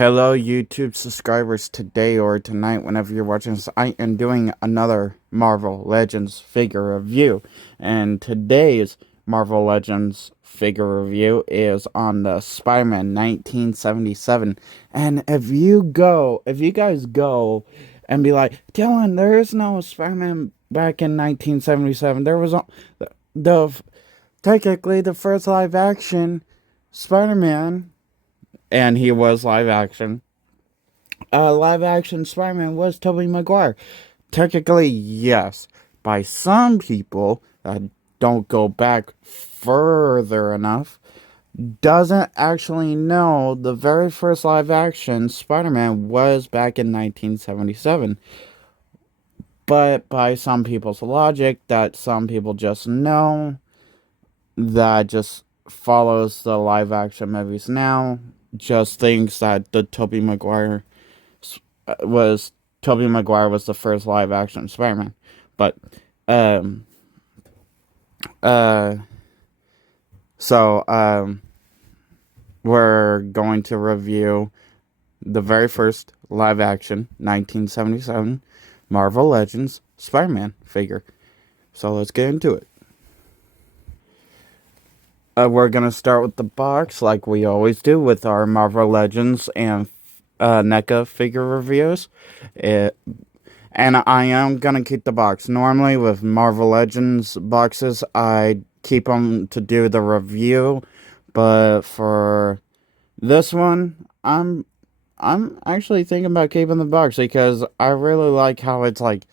Hello, YouTube subscribers. Today or tonight, whenever you're watching this, I am doing another Marvel Legends figure review. And today's Marvel Legends figure review is on the Spider-Man 1977. And if you guys go and be like, Dylan, there is no Spider-Man back in 1977. There was the technically the first live action Spider-Man, and he was live action. Live action Spider-Man was Tobey Maguire. Technically, yes. By some people that don't go back further enough, doesn't actually know the very first live action Spider-Man was back in 1977. But by some people's logic, that some people just know, that just follows the live action movies now, just thinks that the was Tobey Maguire was the first live action Spider-Man. But um uh so we're going to review the very first live action 1977 Marvel Legends Spider-Man figure. So let's get into it. We're gonna start with the box like we always do with our Marvel Legends and NECA figure reviews. And I am gonna keep the box. Normally with Marvel Legends boxes, I keep them to do the review, but for this one, I'm actually thinking about keeping the box because I really like how it's like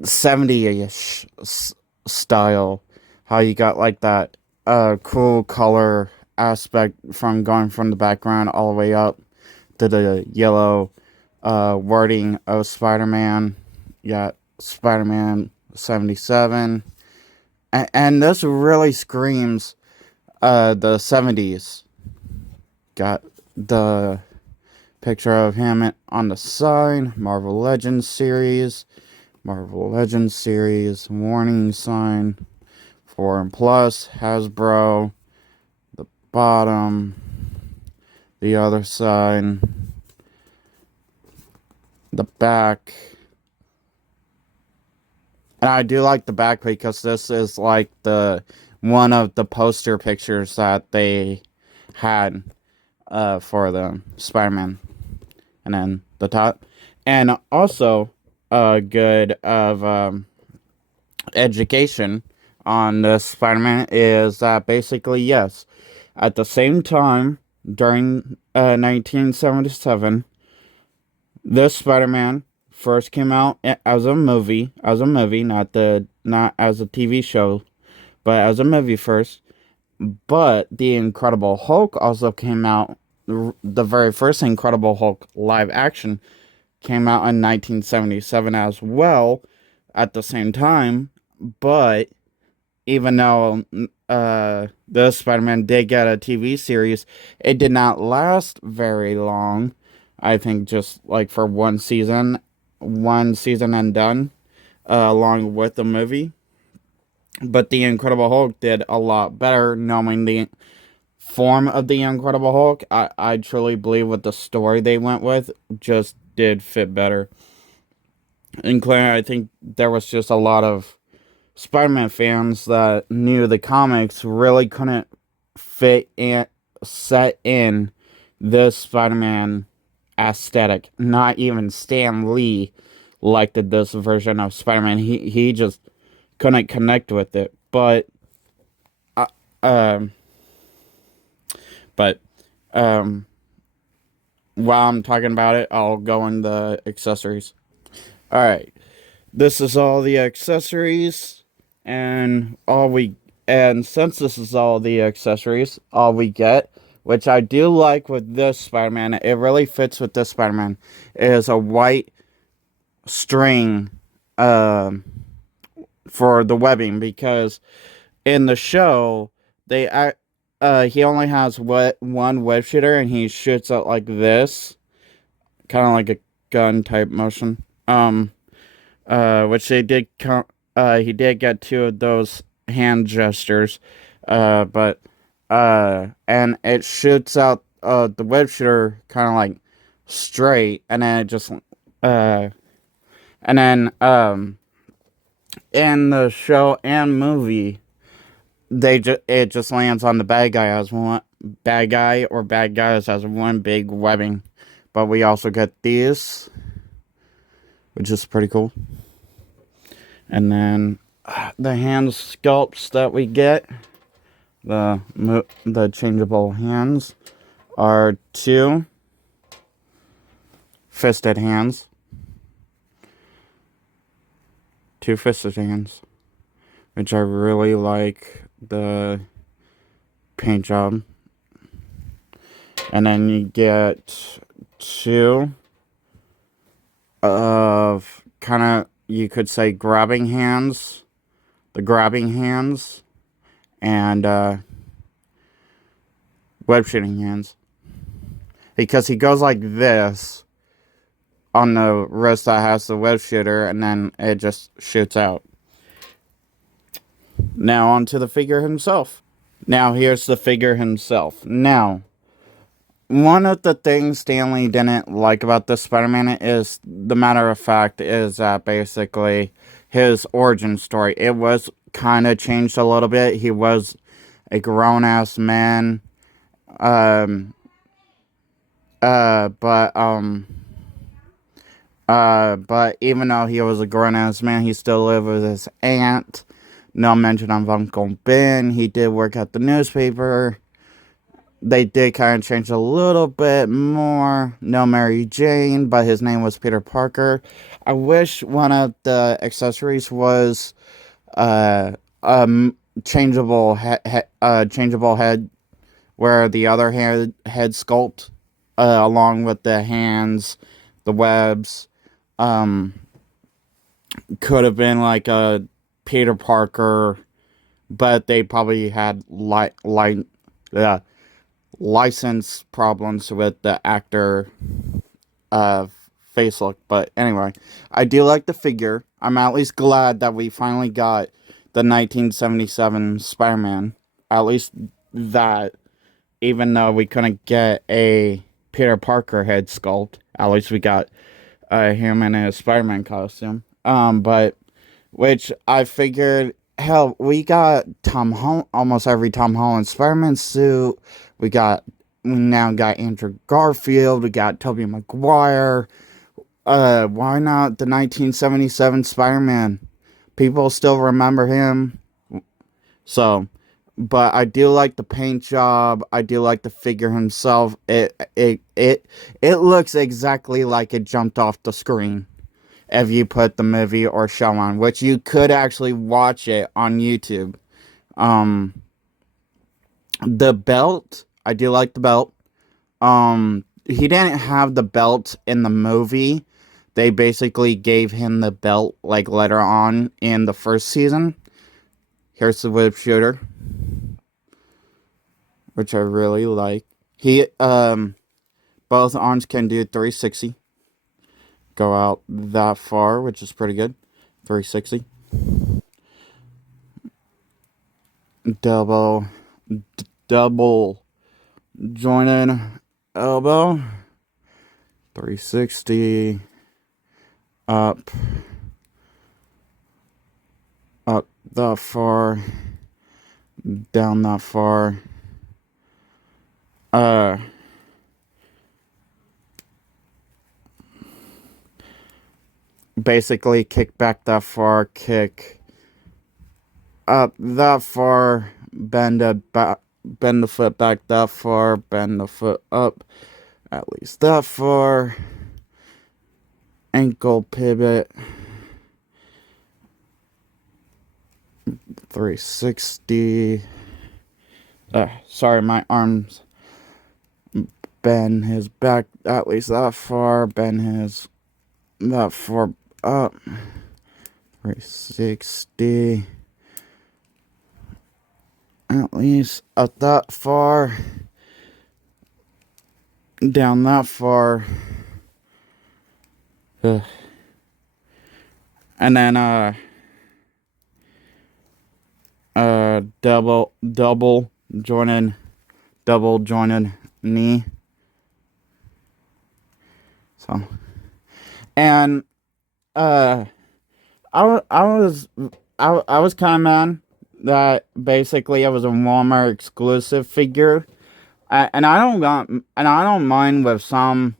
70-ish style. How you got like that cool color aspect from going from the background all the way up to the yellow wording of Spider-Man. You got Spider-Man 77. And this really screams the 70s. Got the picture of him on the side. Marvel Legends series. Marvel Legends series. Warning sign. 4 and plus. Hasbro. The bottom. The other side. The back. And I do like the back because this is like the one of the poster pictures that they had for the Spider-Man. And then the top. And also a good of education on the Spider-Man is that basically, yes, at the same time during 1977, this Spider-Man first came out as a movie, not as a TV show, but as a movie first. But the Incredible Hulk also came out. The very first Incredible Hulk live action came out in 1977 as well, at the same time. But even though the Spider-Man did get a TV series, it did not last very long. I think just like for one season and done, along with the movie. But the Incredible Hulk did a lot better, knowing the form of the Incredible Hulk. I truly believe with the story they went with just did fit better. And Claire, I think there was just a lot of Spider-Man fans that knew the comics really couldn't set in this Spider-Man aesthetic. Not even Stan Lee liked this version of Spider-Man. He just couldn't connect with it. Uh, um, but while I'm talking about it, I'll go in the accessories. All right, this is all the accessories, and since this is all the accessories, all we get, which I do like with this Spider-Man, it really fits with this Spider-Man, is a white string for the webbing, because in the show he only has one web shooter, and he shoots out like this, kind of like a gun type motion. Which he did get two of those hand gestures, but and it shoots out the web shooter kind of like straight, and then it just and then in the show and movie, it just lands on the bad guy as one bad guy or bad guys as one big webbing. But we also get these, which is pretty cool. And then the hand sculpts that we get, the changeable hands, are two fisted hands. Two fisted hands, which I really like the paint job. And then you get two of kind of, you could say, grabbing hands. The grabbing hands. And web shooting hands. Because he goes like this on the wrist that has the web shooter, and then it just shoots out. Now onto the figure himself. Now here's the figure himself. Now, one of the things Stan Lee didn't like about this Spider-Man is, the matter of fact, is that basically his origin story, it was kind of changed a little bit. He was a grown-ass man, but even though he was a grown-ass man, he still lived with his aunt. No mention of Uncle Ben. He did work at the newspaper. They did kind of change a little bit more. No Mary Jane, but his name was Peter Parker. I wish one of the accessories was changeable head, where the other head sculpt, along with the hands, the webs, could have been like a Peter Parker, but they probably had license problems with the actor face look. But anyway, I do like the figure. I'm at least glad that we finally got the 1977 Spider-Man. At least that, even though we couldn't get a Peter Parker head sculpt, at least we got him in a Spider-Man costume. But which I figured, hell, we got almost every Tom Holland Spider-Man suit. We now got Andrew Garfield. We got Tobey Maguire. Why not the 1977 Spider-Man? People still remember him. So, but I do like the paint job. I do like the figure himself. It looks exactly like it jumped off the screen if you put the movie or show on, which you could actually watch it on YouTube. The belt, I do like the belt. He didn't have the belt in the movie. They basically gave him the belt like later on in the first season. Here's the web shooter, which I really like. He both arms can do 360. Go out that far, which is pretty good. 360. Double jointed elbow. 360. Up that far. Down that far. Basically kick back that far, kick up that far, bend the foot back that far, bend the foot up at least that far, ankle pivot, 360. Sorry, my arms. Bend his back at least that far, bend his that far up, 360, at least up that far, down that far, and then double jointed knee. So, and I was kind of mad that basically it was a Walmart exclusive figure, and I don't mind with some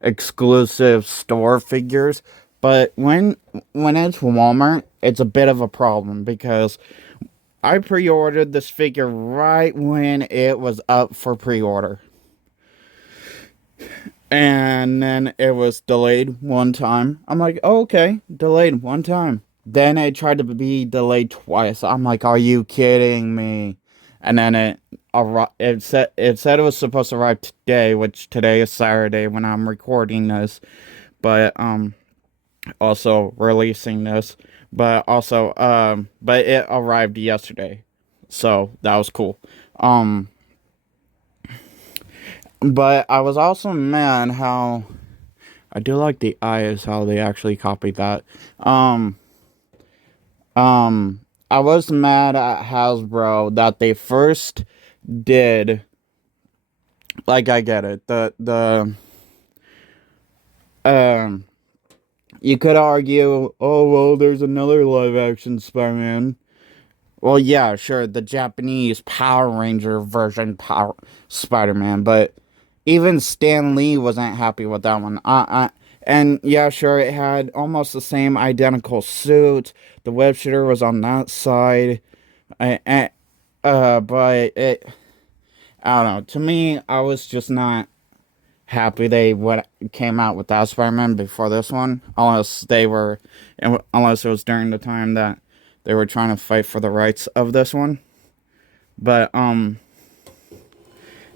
exclusive store figures, but when it's Walmart, it's a bit of a problem because I pre-ordered this figure right when it was up for pre-order. And then it was delayed one time. I'm like, oh, okay, delayed one time. Then it tried to be delayed twice. I'm like, are you kidding me? And then it said it was supposed to arrive today, which today is Saturday when I'm recording this, but also releasing this, but it arrived yesterday, so that was cool. Um, but I was also mad how I do like the eyes, how they actually copied that. Um, I was mad at Hasbro that they first did, like, I get it. Um, you could argue, oh, well, there's another live action Spider Man. Well, yeah, sure, the Japanese Power Ranger version Power Spider-Man, but even Stan Lee wasn't happy with that one. And yeah, sure, it had almost the same identical suit. The web shooter was on that side. I, but I don't know. To me, I was just not happy they came out with that Spider-Man before this one, unless it was during the time that they were trying to fight for the rights of this one. But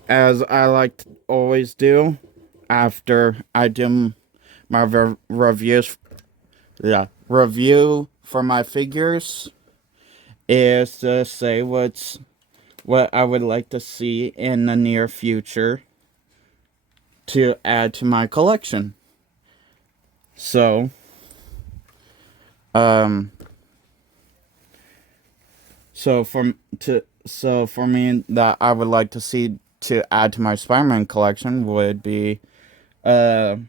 as I like to always do after I do my review for my figures, is to say what I would like to see in the near future to add to my collection. So, so for me, that I would like to see to add to my Spider-Man collection would be from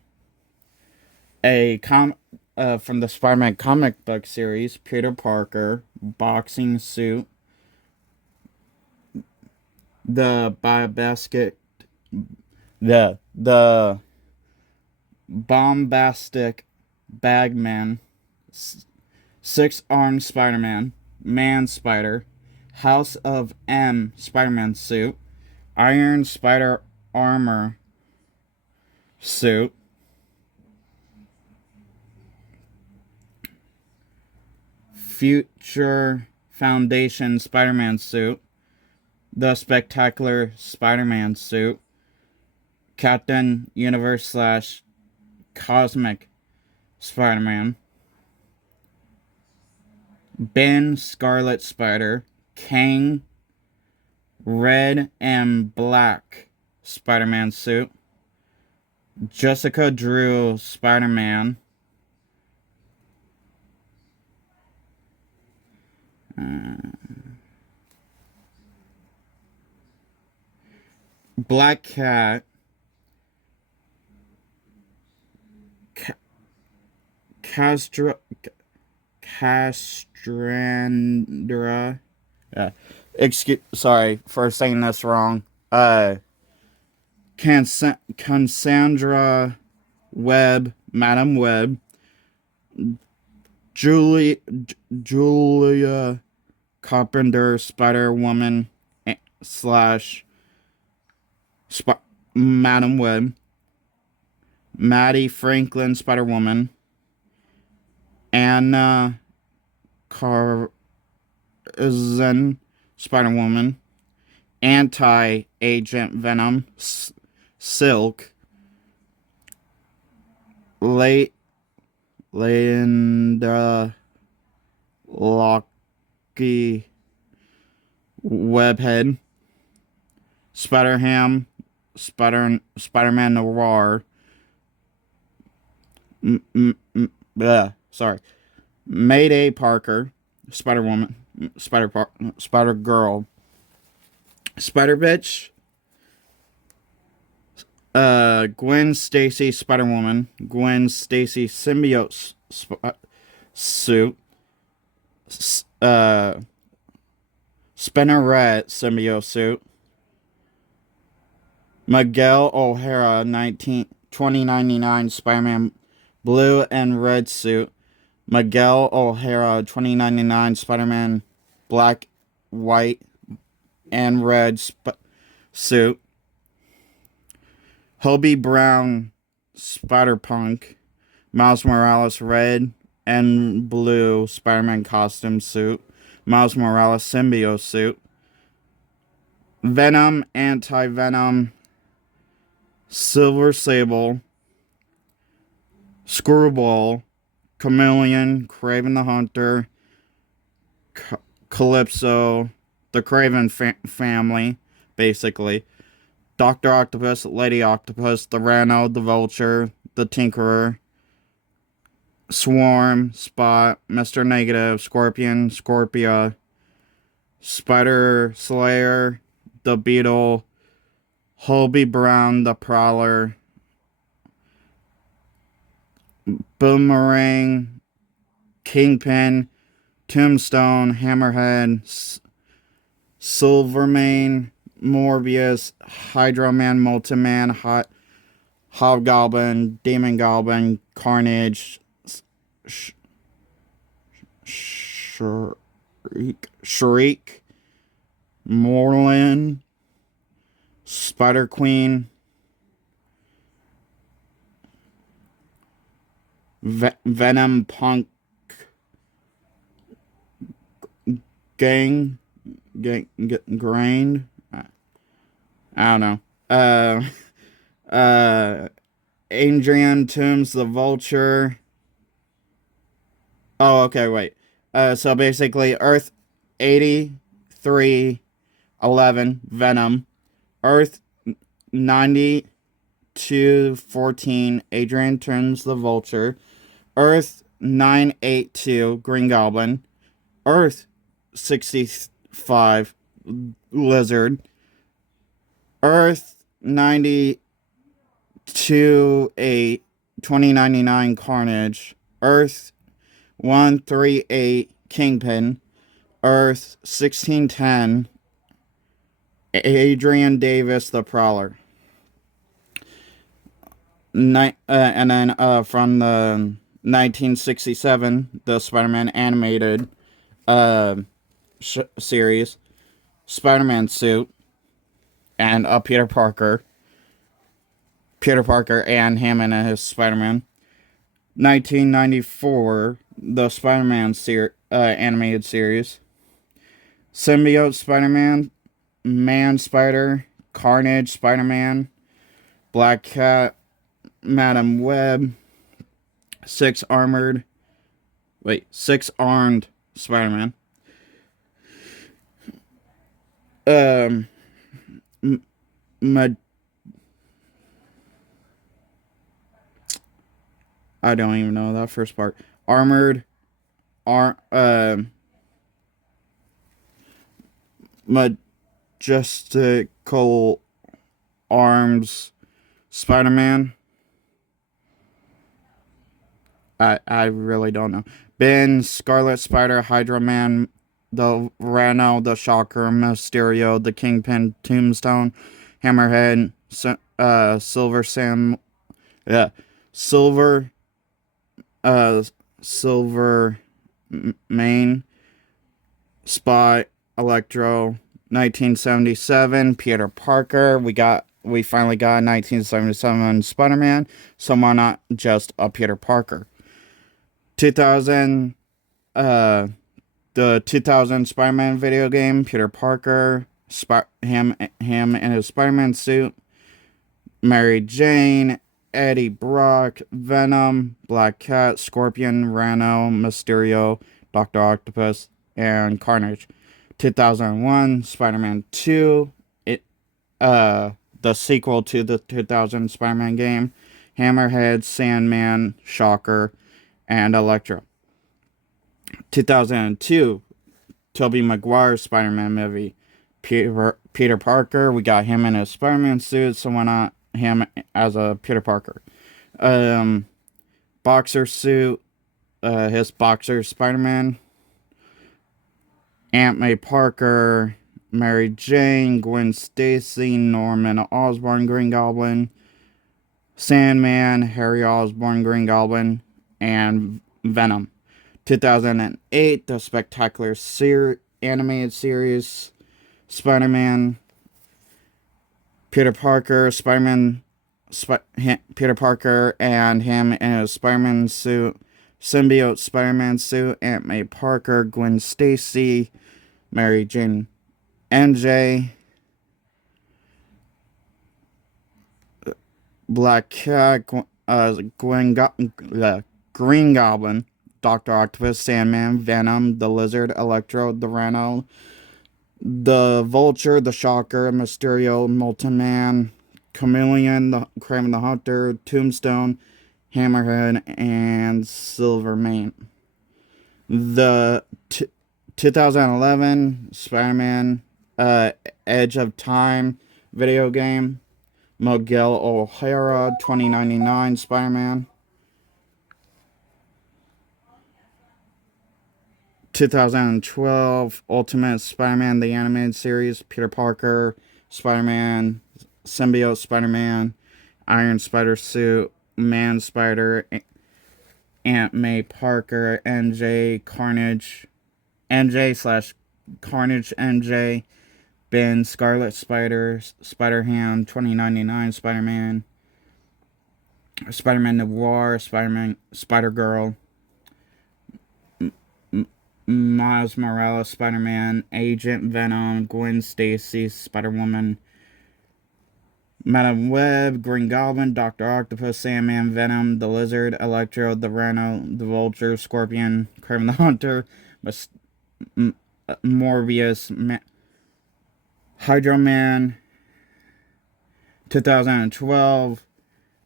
the Spider-Man comic book series, Peter Parker boxing suit, the the bombastic Bagman, six-armed Spider-Man, Man Spider, House of M Spider-Man suit, Iron Spider armor suit, Future Foundation Spider-Man suit, the Spectacular Spider-Man suit, Captain Universe / Cosmic Spider-Man, Ben Scarlet Spider, Kang, Red and Black Spider-Man suit, Jessica Drew Spider-Man, Black Cat, Castrandra. Sorry for saying this wrong. Cassandra Webb, Madam Webb, Julia Carpenter, Spider Woman / Madam Web, Maddie Franklin, Spider Woman, Anna Carzan, Spider Woman, Anti Agent Venom, Silk, Linda Locky, Webhead, Spider-Ham, Spider-Man Noir, Mayday Parker, Spider-Woman, Spider-Girl, Spider-Bitch, Gwen Stacy Spider-Woman, Gwen Stacy symbiote suit, Spinneret symbiote suit, Miguel O'Hara 2099 Spider-Man blue and red suit, Miguel O'Hara 2099 Spider-Man black, white, and red suit, Hobie Brown Spider-Punk, Miles Morales red and blue Spider-Man costume suit, Miles Morales symbiote suit, Venom, Anti-Venom, Silver Sable, Screwball, Chameleon, Kraven the Hunter, Calypso, the Kraven family, basically, Dr. Octopus, Lady Octopus, the Rhino, the Vulture, the Tinkerer, Swarm, Spot, Mr. Negative, Scorpion, Scorpia, Spider Slayer, the Beetle, Hobie Brown, the Prowler, Boomerang, Kingpin, Tombstone, Hammerhead, Silvermane, Morbius, Hydro-Man, Multiman, Hobgoblin, Demon Goblin, Carnage, Shriek, Morlin, Spider-Queen, Venom Punk, Grain, I don't know. Adrian Toomes the Vulture. Oh, okay, wait. So basically, Earth 8311 Venom, Earth 9214 Adrian Toomes the Vulture, Earth 982 Green Goblin, Earth 65 Lizard, Earth 928 2099 Carnage, Earth 138 Kingpin, Earth 1610 Adrian Davis the Prowler. And then from the 1967, the Spider-Man animated series, Spider-Man suit, and Peter Parker and Hammond and his Spider-Man. 1994, the Spider-Man animated series, Symbiote Spider-Man, Man Spider, Carnage Spider-Man, Black Cat, Madam Web, Six Armed Spider-Man. I don't even know that first part. Majestical Arms Spider-Man. I really don't know. Ben, Scarlet Spider, Hydro Man, the Rhino, the Shocker, Mysterio, the Kingpin, Tombstone, Hammerhead, Silver Mane, Spot, Electro, 1977, Peter Parker. We finally got 1977 Spider-Man, so why not just a Peter Parker? 2000, the 2000 Spider-Man video game, Peter Parker, him in his Spider-Man suit, Mary Jane, Eddie Brock, Venom, Black Cat, Scorpion, Rhino, Mysterio, Dr. Octopus, and Carnage. 2001, Spider-Man 2, the sequel to the 2000 Spider-Man game, Hammerhead, Sandman, Shocker, and Electro. 2002, Tobey Maguire's Spider-Man movie, Peter Parker. We got him in his Spider-Man suit, so why not him as a Peter Parker. Boxer suit, his boxer Spider-Man. Aunt May Parker, Mary Jane, Gwen Stacy, Norman Osborn, Green Goblin, Sandman, Harry Osborn, Green Goblin, and Venom. 2008, the Spectacular animated series, Spider-Man, Peter Parker, Peter Parker and him in a Spider-Man suit, symbiote Spider-Man suit, Aunt May Parker, Gwen Stacy, Mary Jane, MJ, Black Cat, Green Goblin, Dr. Octopus, Sandman, Venom, the Lizard, Electro, the Rhino, the Vulture, the Shocker, Mysterio, Molten Man, Chameleon, the Kraven the Hunter, Tombstone, Hammerhead, and Silvermane. The 2011 Spider-Man Edge of Time video game, Miguel O'Hara, 2099 Spider-Man. 2012 Ultimate Spider-Man the Animated Series, Peter Parker, Spider-Man, Symbiote Spider-Man, Iron Spider Suit, Man Spider, Aunt May Parker, MJ, Carnage, MJ/Carnage MJ, Ben, Scarlet Spider, Spider-Ham, 2099 Spider-Man, Spider-Man Noir, Spider-Man, Spider-Girl, Miles Morales, Spider-Man, Agent Venom, Gwen Stacy, Spider-Woman, Madam Web, Green Goblin, Dr. Octopus, Sandman, Venom, the Lizard, Electro, the Rhino, the Vulture, Scorpion, Kraven the Hunter, Morbius, Hydro Man. 2012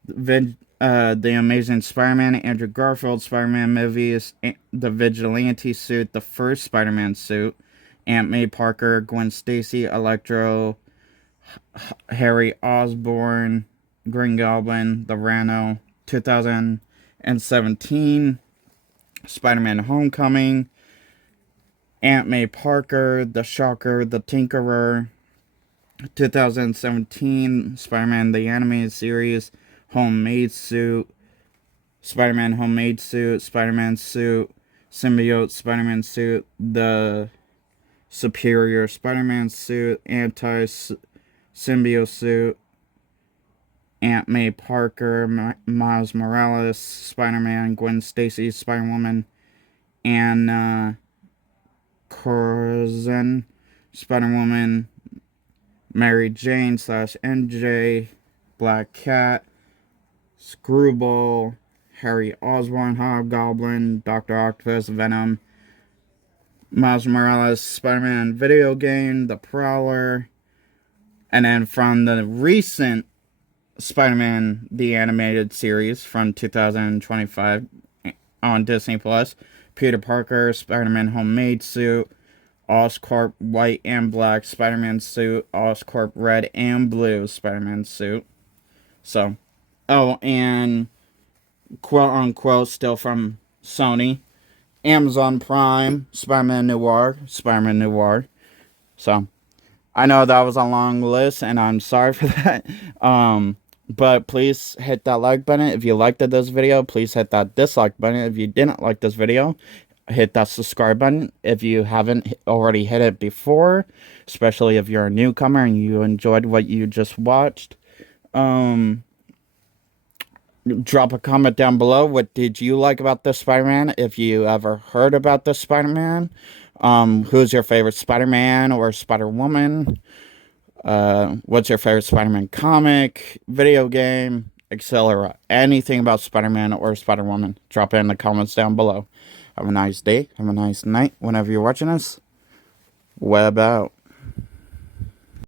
The Amazing Spider-Man, Andrew Garfield Spider-Man movies, the Vigilante suit, the first Spider-Man suit, Aunt May Parker, Gwen Stacy, Electro, Harry Osborn, Green Goblin, the Rhino. 2017 Spider-Man Homecoming, Aunt May Parker, the Shocker, the Tinkerer. 2017 Spider-Man the Animated Series, Homemade Suit, Spider-Man Homemade Suit, Spider-Man Suit, Symbiote Spider-Man Suit, the Superior Spider-Man Suit, Anti-Symbiote Suit, Aunt May Parker, Miles Morales, Spider-Man, Gwen Stacy, Spider-Woman, Anna Corzine, Spider-Woman, Mary Jane /MJ, Black Cat, Screwball, Harry Osborn, Hobgoblin, Dr. Octopus, Venom, Miles Morales, Spider-Man video game, The Prowler, and then from the recent Spider-Man the Animated Series from 2025 on Disney Plus, Peter Parker, Spider-Man Homemade Suit, Oscorp White and Black Spider-Man suit, Oscorp Red and Blue Spider-Man suit. So, and quote-unquote still from Sony, Amazon Prime, Spider-Man Noir. So, I know that was a long list, and I'm sorry for that. But please hit that like button if you liked this video. Please hit that dislike button if you didn't like this video. Hit that subscribe button if you haven't already hit it before, especially if you're a newcomer and you enjoyed what you just watched. Drop a comment down below. What did you like about this Spider-Man? If you ever heard about this Spider-Man, who's your favorite Spider-Man or Spider-Woman? What's your favorite Spider-Man comic, video game, etc.? Anything about Spider-Man or Spider-Woman, drop it in the comments down below. Have a nice day. Have a nice night. Whenever you're watching this, web out.